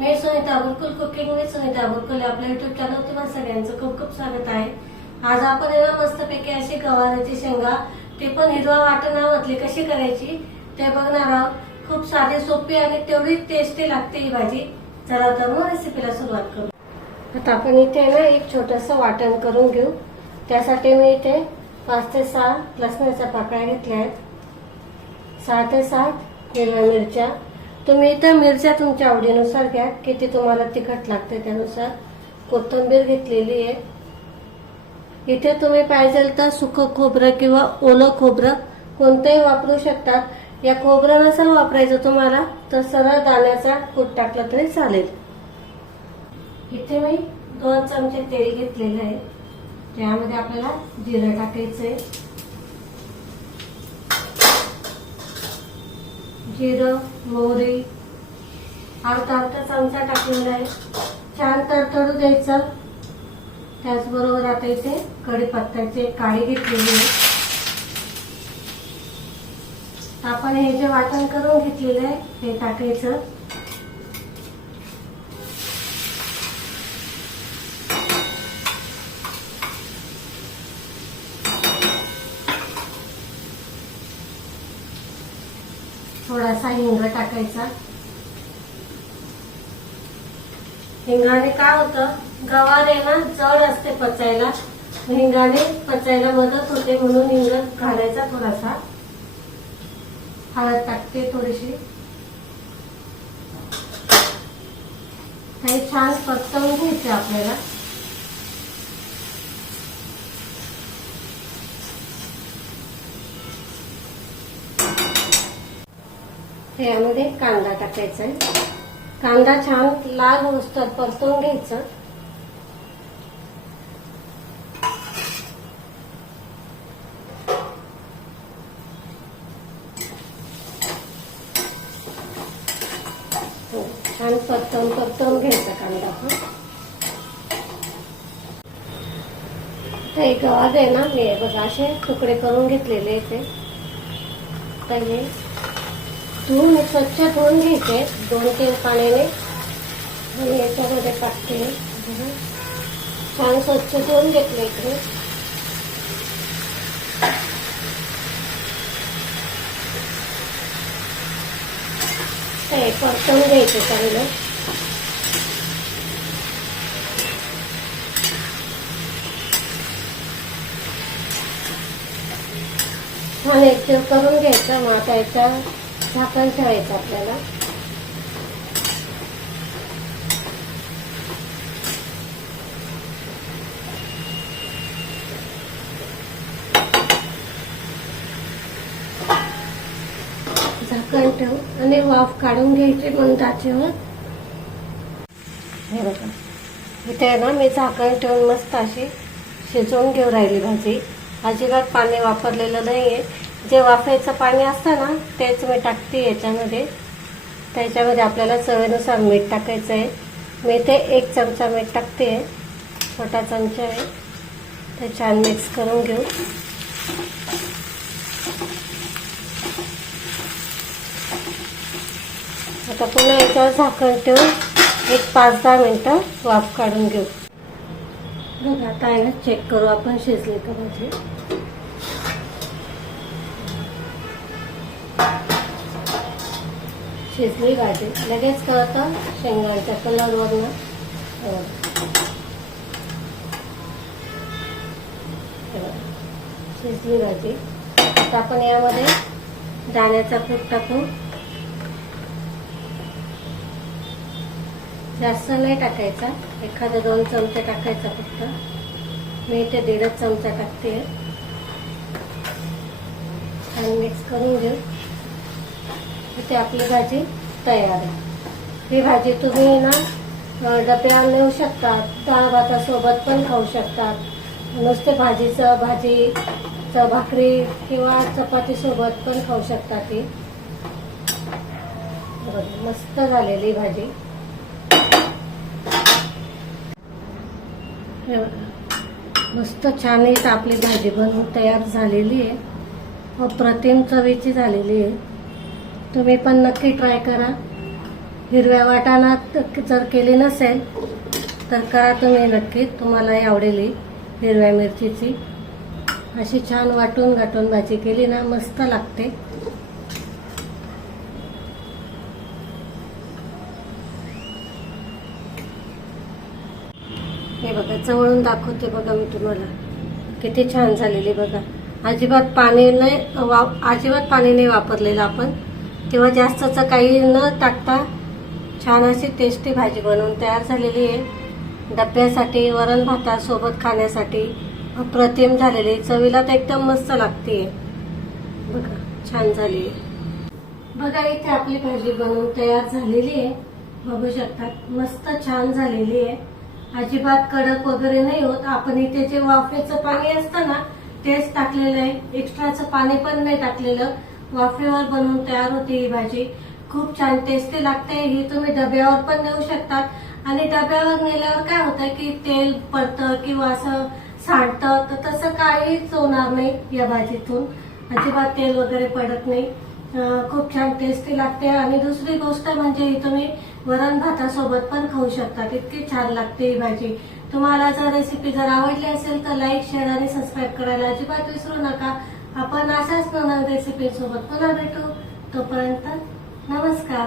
Me Sunita Burkul cooking with Sunita Burkul आपल्या YouTube channel तुम्हाला सगळ्यांचं खूप खूप स्वागत आहे। आज आपण मस्तपैकी अशी गवाराची शेंगा ते पण हिरवा वाटणामधली कशी करायची ते बघणार आहोत। खूप साधी सोपी आणि तेवढी टेस्टी लागते ही भाजी। चला तर मग रेसिपीला सुरुवात करू। आता आपण इथे ना एक छोटंसं वाटण करून घेऊ। त्यासाठी मी इथे 5 ते 6 लसणाच्या पाकळ्या घेतल्या आहेत, 6 ते 7 हिरव्या मिरच्या। तुम्ही इथे मिरच्या तुमच्या आवडीनुसार घ्या, किती तुम्हाला तिखट लागते त्यानुसार। कोथिंबीर घेतलेली आहे। इथे तुम्ही पाहिजे तर सुकं खोबरं किंवा ओलं खोबरं कोणतेही वापरू शकतात। या खोबरं नसेल वापरायचं तुम्हाला तर सरळ दाण्याचा कूट टाकला तरी चालेल। इथे मी 2 चमचे तेल घेतलेले आहे, त्यामध्ये आपल्याला जिरं टाकायचंय। जिरं, मोहरी अर्धा चमचा टाकलेला आहे, छान तडतडू द्यायचं। त्याचबरोबर आता इथे कढीपत्त्याची एक काडी घेतलेली आहे। आपण हे जे वाटण करून घेतलेलं आहे हे टाकायचं। थोडासा हिंग टाकायचा। हिंगाने काय होतं, गवार आहे ना जड असते पचायला, हिंगाने पचायला मदत होते म्हणून हिंग घालायचा थोडासा। हळद टाकते थोडीशी। हे छान परतवून घ्यायचं आपल्याला। यामध्ये कांदा टाकायचा आहे। कांदा छान लाल होईस्तोवर परतवून घ्यायचं। छान परतवून घ्यायचा कांदा पण। हे गवार आहे ना मी बघा असे तुकडे करून घेतलेले ते पहिले स्वच्छ धुवून घ्यायचे 2-3 पाण्याने आणि याच्यामध्ये टाकते। छान स्वच्छ धुवून घेतले इकडे। ते परतवून घ्यायचे चांगलं। छान एकजीव करून घ्यायचं। मग आता याच्या झाकण ठेवायचं आपल्याला। झाकण ठेवू आणि वाफ काढून घ्यायची मंदाचेवर। हे बघा इथे ना मी झाकण ठेवून मस्त अशी शिजवून घेऊ राहिली भाजी। अजिबात पाणी वापरलेलं नाहीये। जे वाफायचं पाणी असतं ना तेच मी टाकते याच्यामध्ये। त्याच्यामध्ये आपल्याला चवीनुसार मीठ टाकायचं आहे। मी इथे 1 चमचा मीठ टाकते, छोटा चमचा आहे। ते छान मिक्स करून घेऊ। आता पुन्हा याच्यावर झाकण ठेवून एक 5-10 मिनिटं वाफ काढून घेऊ। बघा आता आहे चेक करू आपण शिजली का भाजी। शिजली भाजी लगेच कळतं शेंगांच्या कलरवरनं। शिजली भाजी। आता आपण यामध्ये दाण्याचा कूट टाकू। जास्त नाही टाकायचा, 1-2 चमचे टाकायचा फक्त। मी इथे 1.5 चमचा टाकते। आणि मिक्स करून घेऊ। इथे आपली भाजी तयार आहे। ही भाजी तुम्ही ना डब्यात नेऊ शकता, डाळ भातासोबत पण खाऊ शकतात, नुसते भाजीचं भाकरी किंवा चपाती सोबत पण खाऊ शकतात। ही मस्त झालेली भाजी। मस्त छान आपली भाजी बनवून तयार झालेली आहे। अप्रतिम चवीची झालेली आहे। तुम्ही पण नक्की ट्राय करा। हिरव्या वाटाणा जर केली नसेल तर करा तुम्ही नक्की, तुम्हालाही आवडेल ही हिरव्या मिरचीची. अशी छान वाटून गाटून भाजी केली ना मस्त लागते. हे बघा जवळून दाखवते बघा मी तुम्हाला, किती छान झालेली बघा. अजिबात पाणी नाही वापरलेलं आपण, तेव्हा जास्तचं काही न टाकता छान अशी टेस्टी भाजी बनवून तयार झालेली आहे. डब्यासाठी वरण भातासोबत खाण्यासाठी अप्रतिम झालेली, चवीला तर एकदम मस्त लागते बघा. छान झाली बघा. इथे आपली भाजी बनवून तयार झालेली आहे, बघू शकतात. मस्त छान झालेली आहे, अजिबात कडक वगैरे नाही होत. आपण इथे जे वाफेचं पाणी असतं ना तेच टाकलेलं आहे, एक्स्ट्राचं पाणी पण नाही टाकलेलं. वाफेवर बनवून तयार होते ही भाजी. खूप छान टेस्टी लागते ही. तुम्ही डब्यावर पण नेऊ शकतात, आणि डब्यावर नेल्यावर काय होतं की तेल पडतं किंवा असं सांडतं, तर तसं काहीच होणार नाही या भाजीतून. अजिबात तेल वगैरे पडत नाही. खूप छान टेस्टी लागते. आणि दुसरी गोष्ट म्हणजे ही तुम्ही वरण भातासोबत पण खाऊ शकतात, इतकी छान लागते ही भाजी. तुम्हाला जर रेसिपी आवडली असेल तर लाईक, शेअर आणि सबस्क्राईब करायला अजिबात विसरू नका. आपण अशाच नवीन रेसिपी सोबत पुन्हा भेटू. तोपर्यंत नमस्कार.